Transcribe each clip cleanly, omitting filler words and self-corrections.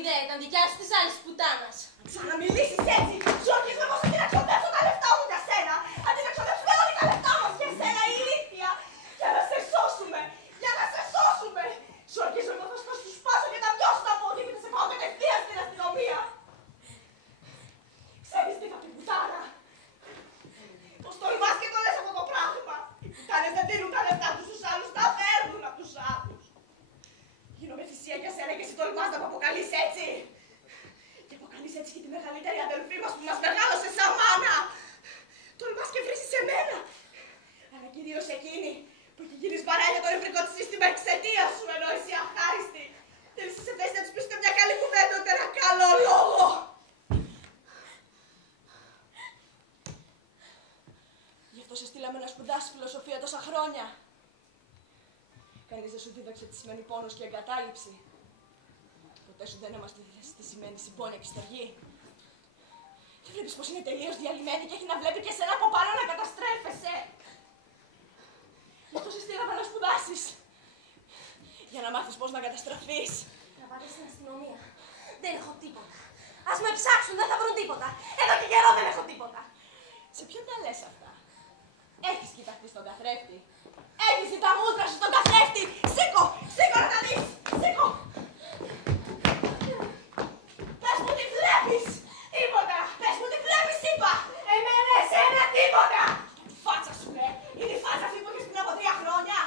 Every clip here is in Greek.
ιδέα ήταν δικιά σου της άλλης πουτάνας. Ξαναμιλήσεις έτσι! Σου αρχίζουμε πως αντί να ξοδέψω τα λεφτά μου για σένα, αντί να ξοδέψουμε όλοι τα λεφτά μας για σένα, ηλίθεια! Για να σε σώσουμε! Για να σε σώσουμε! Σου αρχίζουμε πως θα σου σπάσω και τα δυο σου τα πόδια και θα σε πάω κατευθείαν στην αστυνομία! Ξέρεις τι θα πει πουτάνα! Πως τολμάς και το λες αυτό το πράγμα! Οι πουτάνες δεν δίνουν τα λεφτά τους στους άλλους, τα παίρνουν από τους άλλους! Γίνομαι θυσία για σένα και εσύ τολμάς να με αποκαλείς έτσι! Και αποκαλείς έτσι και τη μεγαλύτερη αδελφή μας που μας μεγάλωσε σαν μάνα! Τολμάς και βρίζεις εμένα! Αλλά κυρίως εκείνη που έχει γίνει σπαράγια το νευρικό της σύστημα εξαιτίας σου, ενώ εσύ αχάριστη! Δεν είσαι σε θέση να τους πεις ούτε μια καλή κουβέντα, ούτε ένα καλό λόγο! Γι' αυτό σε στείλαμε να σπουδάσεις φιλοσοφία τόσα χρόνια. Κανείς δεν σου δίδαξε τι σημαίνει πόνος και εγκατάλειψη. Ποτέ σου δεν έμαστε τι σημαίνει συμπόνια και στοργή. Δεν βλέπεις πως είναι τελείως διαλυμένη και έχει να βλέπει και εσένα από πάνω να καταστρέφεσαι. Γι' αυτό σε στείλαμε να σπουδάσεις. Για να μάθεις πώς να καταστραφείς. Να πάτε στην αστυνομία. Δεν έχω τίποτα. Ας με ψάξουν, δεν θα βρουν τίποτα. Εδώ και καιρό δεν έχω τίποτα. Σε ποιον τα λες αυτά? Έχεις κοιταχτεί στον καθρέφτη? Έχεις δει τα μούτρα σου στον καθρέφτη? Σήκω! Σήκω να τα δεις! Σήκω! Πες μου τι βλέπεις! Τίποτα! Πες μου τι βλέπεις, είπα! Εμένα, εσένα, τίποτα! Τη φάτσα σου, είναι η φάτσα αυτή που έχεις πριν από 3 χρόνια!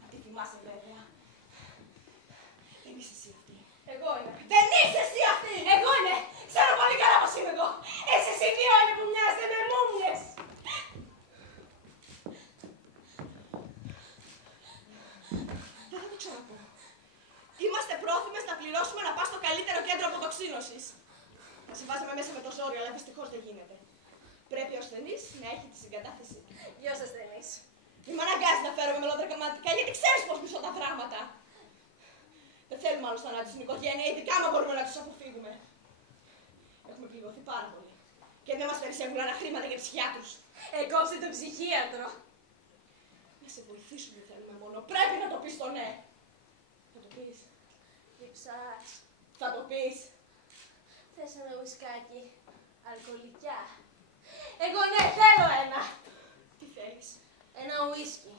Να τη θυμάσαι βέβαια. Δεν είσαι εσύ αυτή. Εγώ είμαι. Δεν είσαι εσύ αυτή! Εγώ είμαι! Ξέρω πολύ καλά πως είμαι εγώ! Εσείς οι δύο είναι που μοιάζετε με μούμιες! Δεν θα το ξαναπώ. Είμαστε πρόθυμες να πληρώσουμε να πας στο καλύτερο κέντρο αποτοξίνωσης. Θα σε βάζαμε μέσα με το ζόρι, αλλά δυστυχώς δεν γίνεται. Πρέπει ο ασθενής να έχει τη συγκατάθεσή του. Ποιος ασθενής? Μη με αναγκάζεις να φέρομαι μελοδραματικά, γιατί ξέρεις πως μισώ τα πράγματα. Δεν θέλουμε άλλους θανάτους στην οικογένεια, ειδικά άμα μπορούμε να τους αποφύγουμε. Έχουμε πληγωθεί πάρα πολύ. Και δεν μας περισσεύουν άλλα χρήματα για ψυχιάτρους. Εκόψε τον ψυχίατρο. Να σε βοηθήσουμε θέλουμε μόνο. Πρέπει να το πεις το ναι. Θα το πεις. Λειψάς. Θα το πεις. Θες ένα ουισκάκι? Αλκοολικιά. Εγώ ναι, θέλω ένα. Τι θέλεις? Ένα ουίσκι.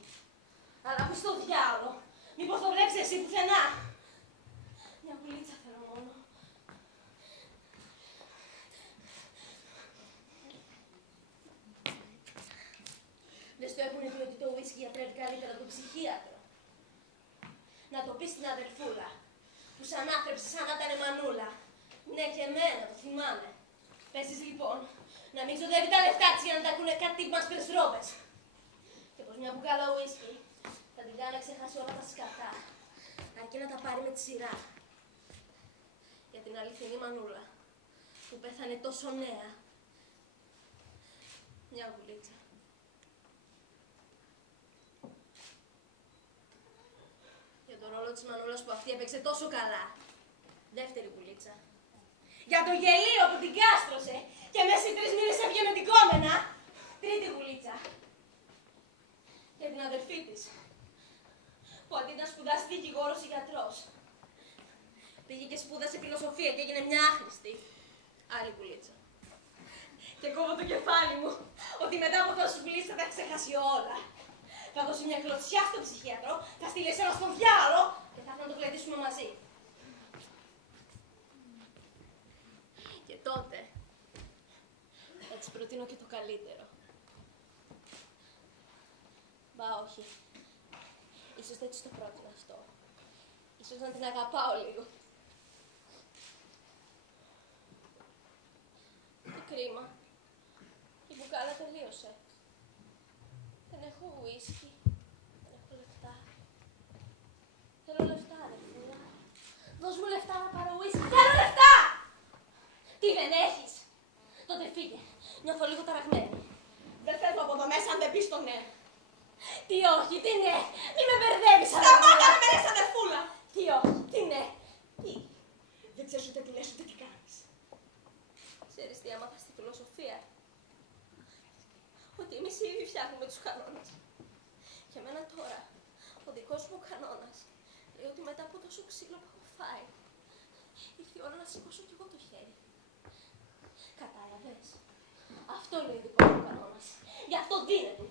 Αλλά πού στο διάολο. Μήπως το βλέπεις εσύ πουθενά? Μια γουλίτσα θέλω μόνο. Δεν στο έχουν πει ότι το ουίσκι γιατρεύει καλύτερα τον ψυχίατρο? Να το πεις στην αδερφούλα που σαν άθρεψε σαν να ήταν μανούλα. Ναι, και εμένα, το θυμάμαι. Πες λοιπόν να μην ξοδεύει τα λεφτά της για να τα ακούνε κάτι μας περιστρόπες. Και πως μια μπουκάλα ουίσκι θα την κάνει να ξεχάσει όλα τα σκατά. Αρκεί να τα πάρει με τη σειρά. Για την αληθινή μανούλα που πέθανε τόσο νέα. Μια γουλίτσα. Για τον ρόλο της μανούλας που αυτή έπαιξε τόσο καλά. Δεύτερη γουλίτσα. Για το γελίο που την κάστρωσε και μέσα σε 3 μήνες έβγαινε με την κόμενα. Τρίτη γουλίτσα. Για την αδερφή της, που αντί να σπουδάσει δικηγόρος ή γιατρός, πήγε και σπούδασε φιλοσοφία και έγινε μια άχρηστη. Άλλη γουλίτσα. Και κόβω το κεφάλι μου ότι μετά από τόσες γουλίτσες θα τα ξεχάσει όλα. Θα δώσει μια κλωτσιά στον ψυχίατρο, θα στείλει εσένα στον διάολο και θα έρθει να το γλεντήσουμε μαζί. Και τότε θα της προτείνω και το καλύτερο. Μπα όχι. Ίσως δεν της το πρότεινα αυτό. Ίσως να την αγαπάω λίγο. Τι κρίμα. Η μπουκάλα τελείωσε. Δεν έχω ουίσκι. Δεν έχω λεφτά. Θέλω λεφτά, αδερφούλα. Δώσ' μου λεφτά να πάρω ουίσκι. Θέλω λεφτά! Τι δεν έχεις? Τότε φύγε. Νιώθω λίγο ταραγμένη. Δεν φεύγω από εδώ μέσα αν δεν πεις το ναι. Τι όχι, τι ναι. Μη με μπερδεύεις, Σταμάτα να με λες αδερφούλα. Τι όχι, τι ναι. Τι. Δεν ξέρεις ούτε τι λες ούτε τι κάνεις. Ξέρεις τι έμαθα στη φιλοσοφία? Ότι εμείς οι ίδιοι φτιάχνουμε τους κανόνες. Για μένα τώρα, ο δικός μου κανόνας λέει ότι μετά από τόσο ξύλο που έχω φάει, ήρθε η ώρα να σηκώσω κι εγώ το χέρι. Κατάλαβες. Αυτό λέει δικό μου κανόνας. Γι' αυτό δίνε του.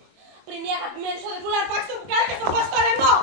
Πριν η αγαπημένη σου αδερφούλα αρπάξει το μπουκάλι και στο φως στο λαιμό.